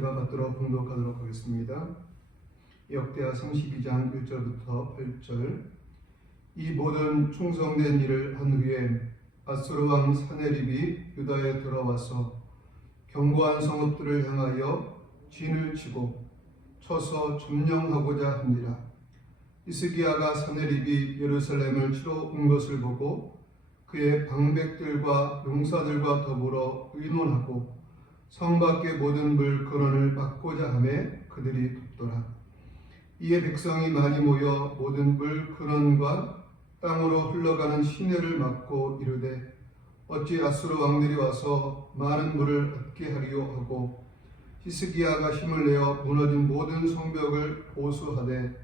받도록 봉독하도록 하겠습니다. 역대하 32장 1절부터 8절. 이 모든 충성된 일을 한 후에 아수르 왕 사네립이 유다에 들어와서 견고한 성읍들을 향하여 진을 치고 쳐서 점령하고자 합니다. 히스기야가 사네립이 예루살렘을 치러 온 것을 보고 그의 방백들과 용사들과 더불어 의논하고 성 밖의 모든 물 근원을 막고자 하매 그들이 돕더라. 이에 백성이 많이 모여 모든 물 근원과 땅으로 흘러가는 시내를 막고 이르되 어찌 아수르 왕들이 와서 많은 물을 얻게 하리요 하고 히스기야가 힘을 내어 무너진 모든 성벽을 보수하되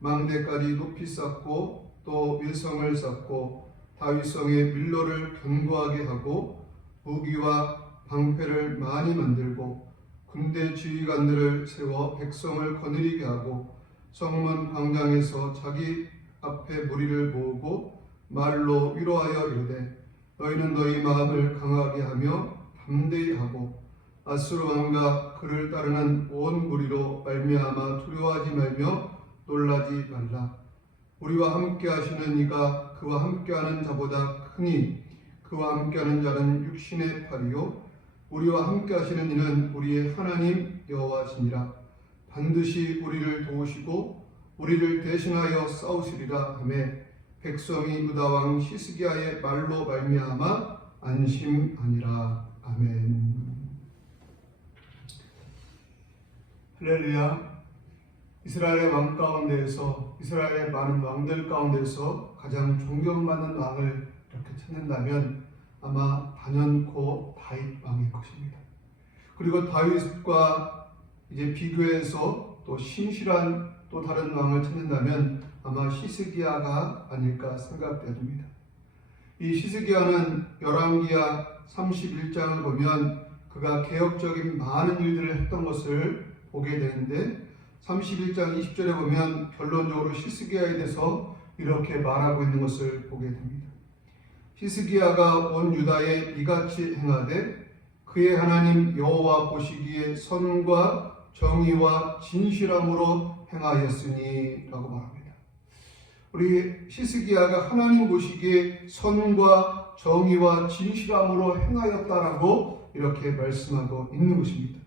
망대까지 높이 쌓고 또 밀성을 쌓고 다윗성의 밀로를 견고하게 하고 무기와 방패를 많이 만들고 군대 지휘관들을 세워 백성을 거느리게 하고 성문 광장에서 자기 앞에 무리를 모으고 말로 위로하여 이르되 너희는 너희 마음을 강하게 하며 담대히 하고 아수르 왕과 그를 따르는 온 무리로 말미암아 두려워하지 말며 놀라지 말라. 우리와 함께 하시는 이가 그와 함께하는 자보다 크니 그와 함께하는 자는 육신의 팔이요 우리와 함께 하시는 이는 우리의 하나님 여호와시니라. 반드시 우리를 도우시고 우리를 대신하여 싸우시리라 하며 백성이 유다 왕 히스기야의 말로 말미암아 안심하니라. 아멘. 할렐루야. 이스라엘의 왕 가운데에서 이스라엘의 많은 왕들 가운데서 가장 존경받는 왕을 이렇게 찾는다면 아마 단연코 다윗 왕일 것입니다. 그리고 다윗과 이제 비교해서 또 신실한 또 다른 왕을 찾는다면 아마 히스기야가 아닐까 생각됩니다. 이 히스기야는 열왕기하 31장을 보면 그가 개혁적인 많은 일들을 했던 것을 보게 되는데 31장 20절에 보면 결론적으로 히스기야에 대해서 이렇게 말하고 있는 것을 보게 됩니다. 히스기야가 온 유다에 이같이 행하되 그의 하나님 여호와 보시기에 선과 정의와 진실함으로 행하였으니 라고 말합니다. 우리 히스기야가 하나님 보시기에 선과 정의와 진실함으로 행하였다라고 이렇게 말씀하고 있는 것입니다.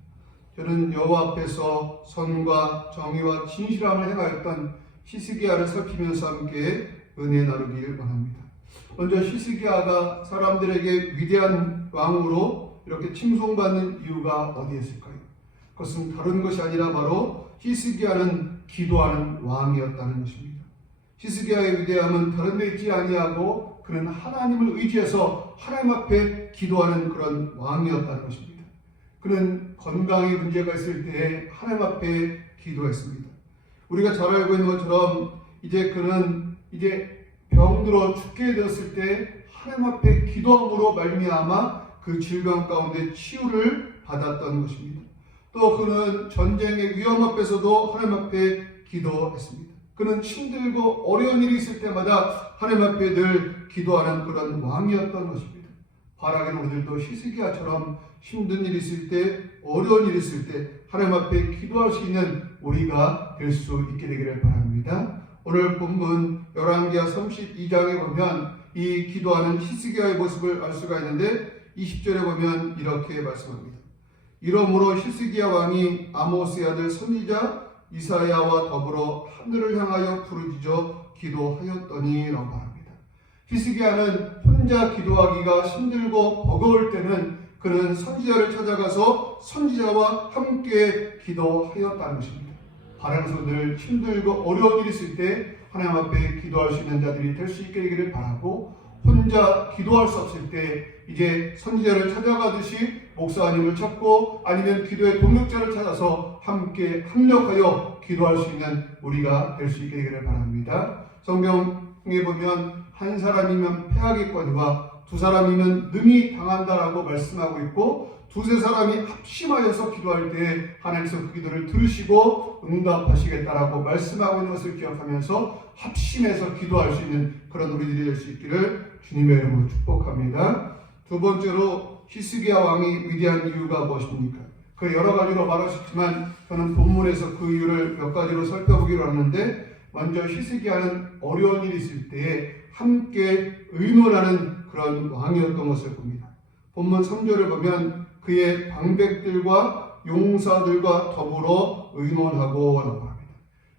저는 여호와 앞에서 선과 정의와 진실함을 행하였던 히스기야를 살피면서 함께 은혜 나누길 원합니다. 먼저 히스기야가 사람들에게 위대한 왕으로 이렇게 칭송받는 이유가 어디에 있을까요? 그것은 다른 것이 아니라 바로 히스기야는 기도하는 왕이었다는 것입니다. 히스기야의 위대함은 다른 데 있지 아니하고 그는 하나님을 의지해서 하나님 앞에 기도하는 그런 왕이었다는 것입니다. 그는 건강에 문제가 있을 때 하나님 앞에 기도했습니다. 우리가 잘 알고 있는 것처럼 그는 병들어 죽게 되었을 때 하나님 앞에 기도함으로 말미암아 그 질병 가운데 치유를 받았던 것입니다. 또 그는 전쟁의 위험 앞에서도 하나님 앞에 기도했습니다. 그는 힘들고 어려운 일이 있을 때마다 하나님 앞에 늘 기도하는 그런 왕이었던 것입니다. 바라기는 우리들도 히스기야처럼 힘든 일이 있을 때, 어려운 일이 있을 때 하나님 앞에 기도할 수 있는 우리가 될 수 있게 되기를 바랍니다. 오늘 본문 열왕기하 32장에 보면 이 기도하는 히스기야의 모습을 알 수가 있는데 20절에 보면 이렇게 말씀합니다. 이러므로 히스기야 왕이 아모스의 아들 선지자 이사야와 더불어 하늘을 향하여 부르짖어 기도하였더니 라고 말합니다. 히스기야는 혼자 기도하기가 힘들고 버거울 때는 그는 선지자를 찾아가서 선지자와 함께 기도하였다는 것입니다. 바람에서 늘 힘들고 어려운 일이 있을 때 하나님 앞에 기도할 수 있는 자들이 될 수 있게 되기를 바라고 혼자 기도할 수 없을 때 선지자를 찾아가듯이 목사님을 찾고 아니면 기도의 동력자를 찾아서 함께 협력하여 기도할 수 있는 우리가 될 수 있게 되기를 바랍니다. 성경에 보면 한 사람이면 패하겠거니와 두 사람이면 능히 당한다라고 말씀하고 있고 두세 사람이 합심하여서 기도할 때 하나님께서 그 기도를 들으시고 응답하시겠다라고 말씀하고 있는 것을 기억하면서 합심해서 기도할 수 있는 그런 우리들이 될 수 있기를 주님의 이름으로 축복합니다. 두 번째로 히스기야 왕이 위대한 이유가 무엇입니까? 그 여러 가지로 말하셨지만 저는 본문에서 그 이유를 몇 가지로 살펴보기로 하는데, 먼저 히스기야는 어려운 일이 있을 때에 함께 의논하는 그런 왕이었던 것을 봅니다. 본문 3절을 보면 그의 방백들과 용사들과 더불어 의논하고 라고 합니다.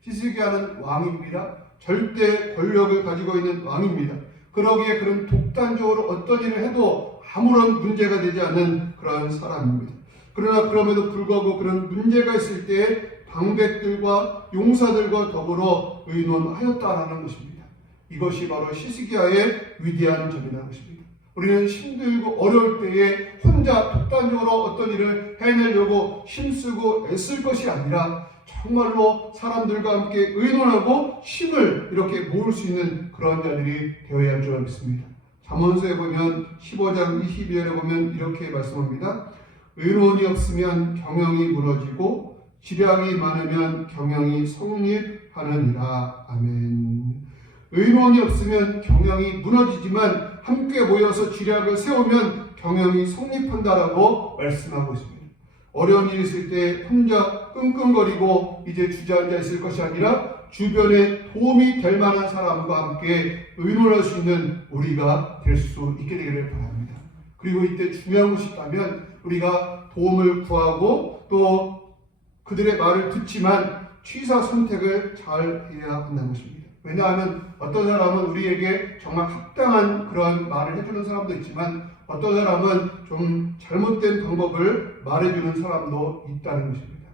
히스기야는 왕입니다. 절대 권력을 가지고 있는 왕입니다. 그러기에 그런 독단적으로 어떤 일을 해도 아무런 문제가 되지 않는 그런 사람입니다. 그러나 그럼에도 불구하고 그런 문제가 있을 때에 방백들과 용사들과 더불어 의논하였다라는 것입니다. 이것이 바로 히스기야의 위대한 점이라는 것입니다. 우리는 힘들고 어려울 때에 혼자 독단적으로 어떤 일을 해내려고 힘쓰고 애쓸 것이 아니라 정말로 사람들과 함께 의논하고 힘을 이렇게 모을 수 있는 그런 자들이 되어야 할 줄 믿습니다. 잠언서에 보면 15장 22절에 보면 이렇게 말씀합니다. 의논이 없으면 경영이 무너지고 지략이 많으면 경영이 성립하느니라. 아멘. 의논이 없으면 경영이 무너지지만 함께 모여서 지략을 세우면 경영이 성립한다라고 말씀하고 있습니다. 어려운 일이 있을 때 혼자 끙끙거리고 이제 주저앉아 있을 것이 아니라 주변에 도움이 될 만한 사람과 함께 의논할 수 있는 우리가 될 수 있게 되기를 바랍니다. 그리고 이때 중요한 것이 있다면 우리가 도움을 구하고 또 그들의 말을 듣지만 취사 선택을 잘 해야 한다는 것입니다. 왜냐하면 어떤 사람은 우리에게 정말 합당한 그런 말을 해주는 사람도 있지만 어떤 사람은 좀 잘못된 방법을 말해주는 사람도 있다는 것입니다.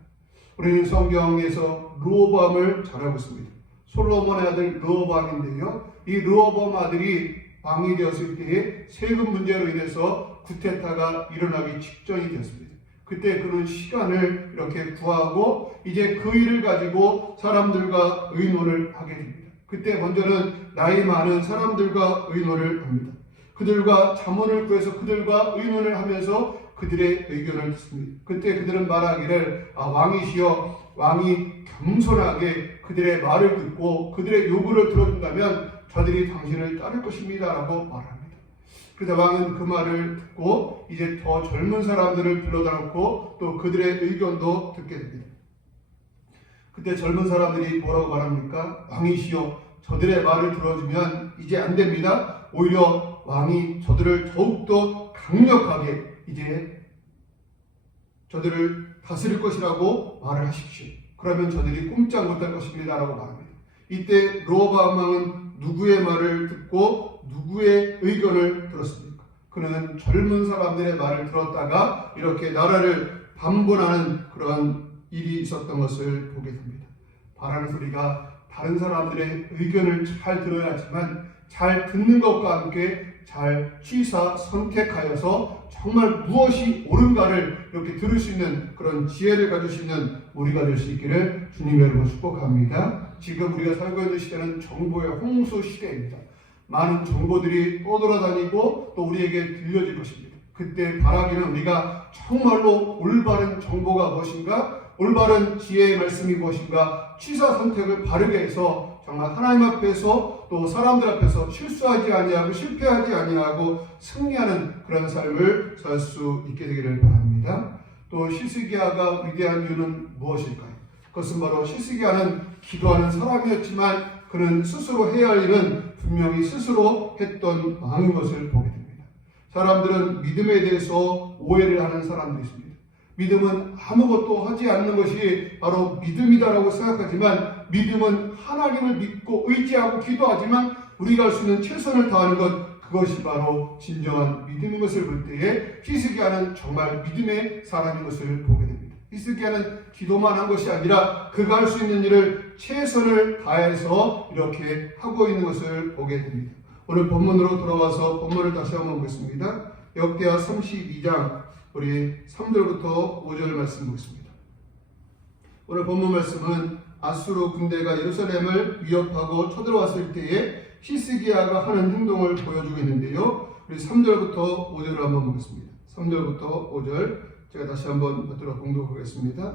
우리는 성경에서 르호보암을 잘 알고 있습니다. 솔로몬의 아들 르호보암인데요. 이 르호보암 아들이 왕이 되었을 때에 세금 문제로 인해서 쿠데타가 일어나기 직전이 되었습니다. 그때 그는 시간을 이렇게 구하고 이제 그 일을 가지고 사람들과 의논을 하게 됩니다. 그때 먼저는 나이 많은 사람들과 의논을 합니다. 그들과 자문을 구해서 그들과 의논을 하면서 그들의 의견을 듣습니다. 그때 그들은 말하기를 왕이시여, 왕이 겸손하게 그들의 말을 듣고 그들의 요구를 들어준다면 저들이 당신을 따를 것입니다 라고 말합니다. 그러자 왕은 그 말을 듣고 이제 더 젊은 사람들을 불러다 놓고 또 그들의 의견도 듣게 됩니다. 그때 젊은 사람들이 뭐라고 말합니까? 왕이시여, 저들의 말을 들어주면 이제 안 됩니다. 오히려 왕이 저들을 더욱더 강력하게 이제 저들을 다스릴 것이라고 말을 하십시오. 그러면 저들이 꼼짝 못할 것입니다 라고 말합니다. 이때 르호보암 왕은 누구의 말을 듣고 누구의 의견을 들었습니까? 그는 젊은 사람들의 말을 들었다가 이렇게 나라를 반본하는 그러한 일이 있었던 것을 보게 됩니다. 바라는 소리가 다른 사람들의 의견을 잘 들어야 하지만 잘 듣는 것과 함께 잘 취사 선택하여서 정말 무엇이 옳은가를 이렇게 들을 수 있는 그런 지혜를 가질 수 있는 우리가 될 수 있기를 주님 여러분 축복합니다. 지금 우리가 살고 있는 시대는 정보의 홍수 시대입니다. 많은 정보들이 떠돌아다니고 또 우리에게 들려질 것입니다. 그때 바라기는 우리가 정말로 올바른 정보가 무엇인가, 올바른 지혜의 말씀이 무엇인가 취사 선택을 바르게 해서 정말 하나님 앞에서 또 사람들 앞에서 실수하지 아니하고 실패하지 아니하고 승리하는 그런 삶을 살 수 있게 되기를 바랍니다. 또 히스기야가 위대한 이유는 무엇일까요? 그것은 바로 히스기야는 기도하는 사람이었지만 그는 스스로 해야 할 일은 분명히 스스로 했던 왕인 것을 보게 됩니다. 사람들은 믿음에 대해서 오해를 하는 사람들이 있습니다. 믿음은 아무것도 하지 않는 것이 바로 믿음이다라고 생각하지만 믿음은 하나님을 믿고 의지하고 기도하지만 우리가 할 수 있는 최선을 다하는 것, 그것이 바로 진정한 믿음인 것을 볼 때에 히스기야는 정말 믿음의 사람인 것을 보게 됩니다. 히스기야는 기도만 한 것이 아니라 그가 할 수 있는 일을 최선을 다해서 이렇게 하고 있는 것을 보게 됩니다. 오늘 본문으로 돌아와서 본문을 다시 한번 보겠습니다. 역대하 32장 우리 3절부터 5절 말씀 보겠습니다. 오늘 본문 말씀은 아수르 군대가 예루살렘을 위협하고 쳐들어왔을 때에 히스기야가 하는 행동을 보여주고 있는데요. 우리 3절부터 5절을 한번 보겠습니다. 3절부터 5절 제가 다시 한번 받들어 공독하겠습니다.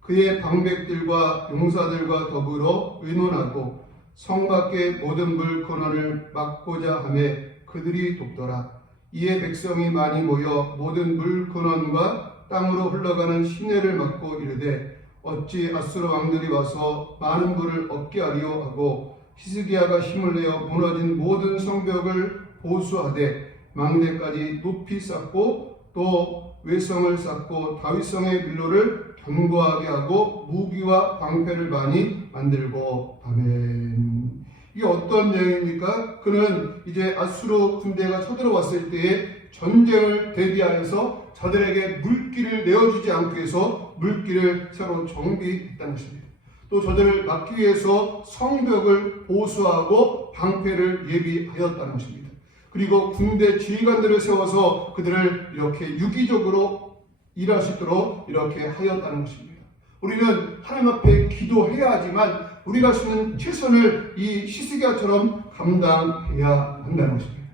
그의 방백들과 용사들과 더불어 의논하고 성 밖의 모든 물건원을 막고자 하매 그들이 돕더라. 이에 백성이 많이 모여 모든 물근원과 땅으로 흘러가는 시내를 막고 이르되 어찌 아수르 왕들이 와서 많은 부를 얻게 하리요 하고 히스기야가 힘을 내어 무너진 모든 성벽을 보수하되 망대까지 높이 쌓고 또 외성을 쌓고 다윗성의 밀로를 견고하게 하고 무기와 방패를 많이 만들고. 아멘. 이게 어떤 내용입니까? 그는 이제 아수르 군대가 쳐들어왔을 때에 전쟁을 대비하여서 저들에게 물길을 내어주지 않기 위해서 물길을 새로 정비했다는 것입니다. 또 저들을 막기 위해서 성벽을 보수하고 방패를 예비하였다는 것입니다. 그리고 군대 지휘관들을 세워서 그들을 이렇게 유기적으로 일할 수 있도록 이렇게 하였다는 것입니다. 우리는 하나님 앞에 기도해야 하지만 우리가 쓰는 최선을 이 히스기야처럼 감당해야 한다는 것입니다.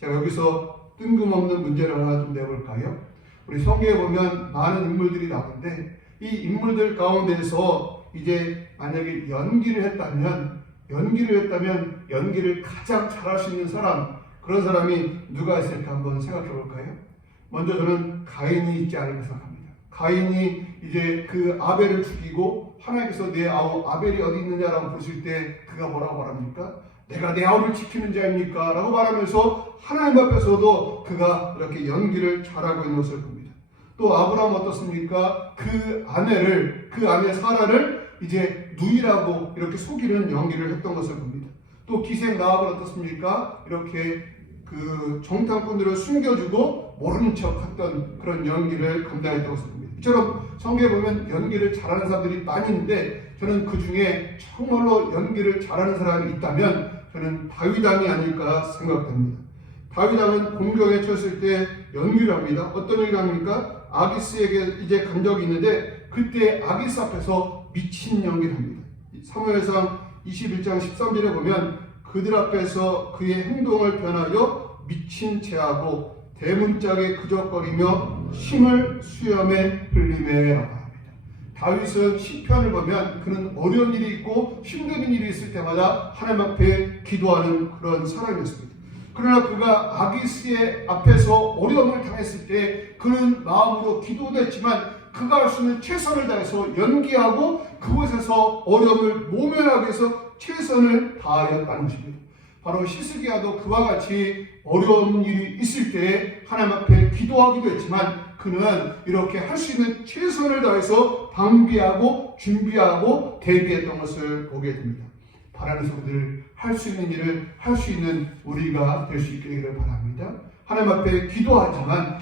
자, 여기서 뜬금없는 문제를 하나 좀 내볼까요? 우리 성경에 보면 많은 인물들이 나오는데 이 인물들 가운데서 이제 만약에 연기를 했다면 연기를 가장 잘할 수 있는 사람, 그런 사람이 누가 있을까 한번 생각해 볼까요? 먼저 저는 가인이 있지 않을까 생각합니다. 가인이 이제 그 아벨을 죽이고 하나님께서 내 아우 아벨이 어디 있느냐라고 보실 때 그가 뭐라고 말합니까? 내가 내 아우를 지키는 자입니까? 라고 말하면서 하나님 앞에서도 그가 이렇게 연기를 잘하고 있는 것을 봅니다. 또 아브라함 어떻습니까? 그 아내 사라를 이제 누이라고 이렇게 속이는 연기를 했던 것을 봅니다. 또 기생 라합은 어떻습니까? 이렇게 그 정탐꾼들을 숨겨주고 모르는 척 했던 그런 연기를 감당했던 것을 봅니다. 이처럼 성경에 보면 연기를 잘하는 사람들이 많이 있는데 저는 그 중에 정말로 연기를 잘하는 사람이 있다면 저는 다윗 왕이 아닐까 생각됩니다. 다윗 왕은 공격에 쳤을 때 연기를 합니다. 어떤 연기를 합니까? 아기스에게 이제 간 적이 있는데 그때 아기스 앞에서 미친 연기를 합니다. 사무엘상 21장 13절에 보면 그들 앞에서 그의 행동을 변하여 미친 채하고 대문짝에 그적거리며 힘을 수염에 흘리며 합니다. 다윗은 시편을 보면 그는 어려운 일이 있고 힘든 일이 있을 때마다 하나님 앞에 기도하는 그런 사람이었습니다. 그러나 그가 아기스의 앞에서 어려움을 당했을 때 그는 마음으로 기도도 했지만 그가 할 수 있는 최선을 다해서 연기하고 그곳에서 어려움을 모면하기 위해서 최선을 다하였다는 것입니다. 바로 히스기야도 그와 같이 어려운 일이 있을 때 하나님 앞에 기도하기도 했지만 그는 이렇게 할 수 있는 최선을 다해서 방비하고 준비하고 대비했던 것을 보게 됩니다. 바라는 성도들, 할 수 있는 일을 할 수 있는 우리가 될 수 있게 되기를 바랍니다. 하나님 앞에 기도하지만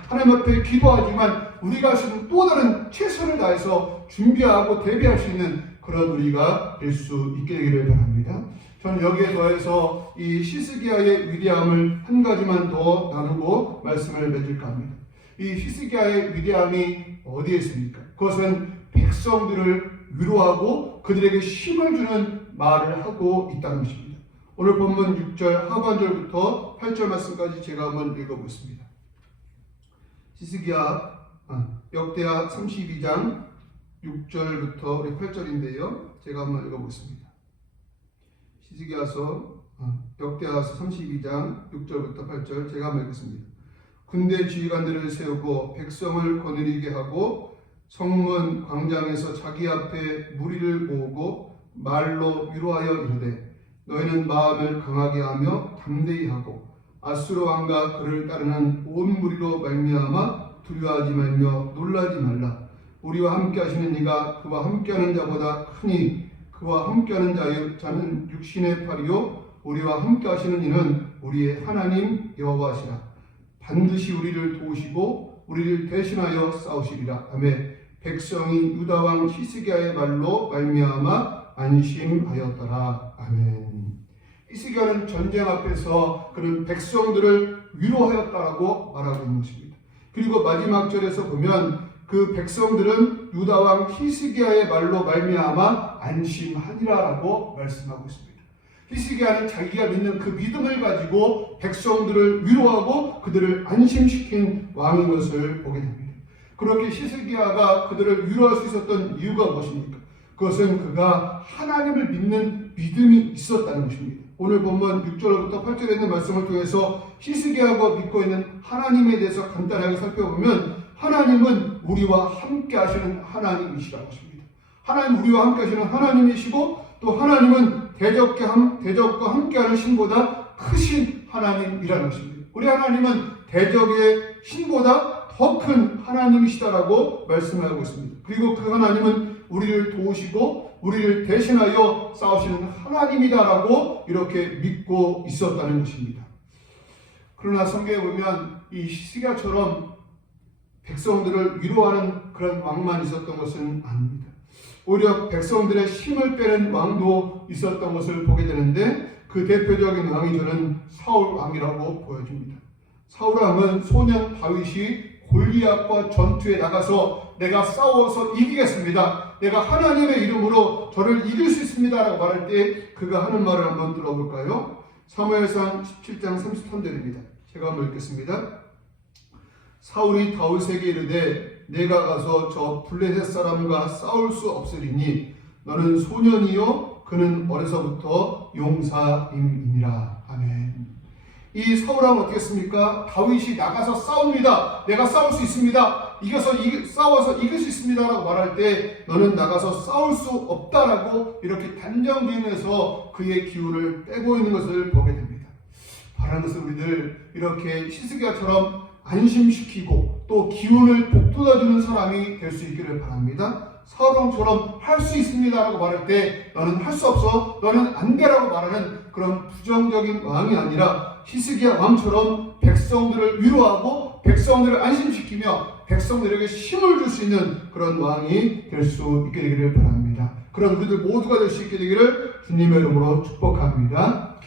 우리가 할 수 있는 또 다른 최선을 다해서 준비하고 대비할 수 있는 그런 우리가 될 수 있게 되기를 바랍니다. 저는 여기에 더해서 이 히스기야의 위대함을 한 가지만 더 나누고 말씀을 맺을까 합니다. 이 히스기야의 위대함이 어디에 있습니까? 그것은 백성들을 위로하고 그들에게 힘을 주는 말을 하고 있다는 것입니다. 오늘 본문 6절 하반절부터 8절 말씀까지 제가 한번 읽어보겠습니다. 히스기야 역대하 32장 6절부터 우리 8절인데요. 제가 한번 읽어보겠습니다. 히스기야서 역대하서 32장 6절부터 8절 제가 한번 읽겠습니다. 군대 지휘관들을 세우고 백성을 거느리게 하고 성문 광장에서 자기 앞에 무리를 모으고 말로 위로하여 이르되 너희는 마음을 강하게 하며 담대히 하고 아수르 왕과 그를 따르는 온 무리로 말미암아 두려워하지 말며 놀라지 말라. 우리와 함께 하시는 이가 그와 함께하는 자보다 크니 그와 함께하는 자는 육신의 팔이요 우리와 함께 하시는 이는 우리의 하나님 여호와시라. 반드시 우리를 도우시고 우리를 대신하여 싸우시리라. 아멘. 백성이 유다 왕 히스기야의 말로 말미암아 안심하였더라. 아멘. 히스기야는 전쟁 앞에서 그런 백성들을 위로하였다라고 말하고 있는 것입니다. 그리고 마지막 절에서 보면 그 백성들은 유다 왕 히스기야의 말로 말미암아 안심하리라라고 말씀하고 있습니다. 히스기야는 자기가 믿는 그 믿음을 가지고 백성들을 위로하고 그들을 안심시킨 왕인 것을 보게 됩니다. 그렇게 히스기야가 그들을 위로할 수 있었던 이유가 무엇입니까? 그것은 그가 하나님을 믿는 믿음이 있었다는 것입니다. 오늘 본문 6절부터 8절에 있는 말씀을 통해서 히스기야가 믿고 있는 하나님에 대해서 간단하게 살펴보면 하나님은 우리와 함께 하시는 하나님이시라고 하십니다. 하나님 우리와 함께 하시는 하나님이시고 또 하나님은 대적과 함께하는 신보다 크신 하나님이라는 것입니다. 우리 하나님은 대적의 신보다 더 큰 하나님이시다라고 말씀하고 있습니다. 그리고 그 하나님은 우리를 도우시고 우리를 대신하여 싸우시는 하나님이다라고 이렇게 믿고 있었다는 것입니다. 그러나 성경에 보면 이 히스기야처럼 백성들을 위로하는 그런 왕만 있었던 것은 아닙니다. 오히려 백성들의 힘을 빼는 왕도 있었던 것을 보게 되는데 그 대표적인 왕이 저는 사울 왕이라고 보여집니다. 사울 왕은 소년 다윗이 골리앗과 전투에 나가서 내가 싸워서 이기겠습니다. 내가 하나님의 이름으로 저를 이길 수 있습니다 라고 말할 때 그가 하는 말을 한번 들어볼까요? 사무엘상 17장 33절입니다. 제가 한번 읽겠습니다. 사울이 다윗에게 이르되 내가 가서 저 블레셋 사람과 싸울 수 없으리니 너는 소년이요 그는 어려서부터 용사임이니라. 아멘. 이 사울왕은 어떻게 했습니까? 다윗이 나가서 싸웁니다. 내가 싸울 수 있습니다. 싸워서 이길 수 있습니다 라고 말할 때 너는 나가서 싸울 수 없다라고 이렇게 단정지으면서 그의 기운을 빼고 있는 것을 보게 됩니다. 바라는 것은 우리들 이렇게 히스기야처럼 안심시키고 또 기운을 북돋아주는 사람이 될 수 있기를 바랍니다. 사울왕처럼 할 수 있습니다 라고 말할 때 너는 할 수 없어, 너는 안 돼라고 말하는 그런 부정적인 왕이 아니라 히스기야 왕처럼 백성들을 위로하고 백성들을 안심시키며 백성들에게 힘을 줄 수 있는 그런 왕이 될 수 있게 되기를 바랍니다. 그런 우리들 모두가 될 수 있게 되기를 주님의 이름으로 축복합니다.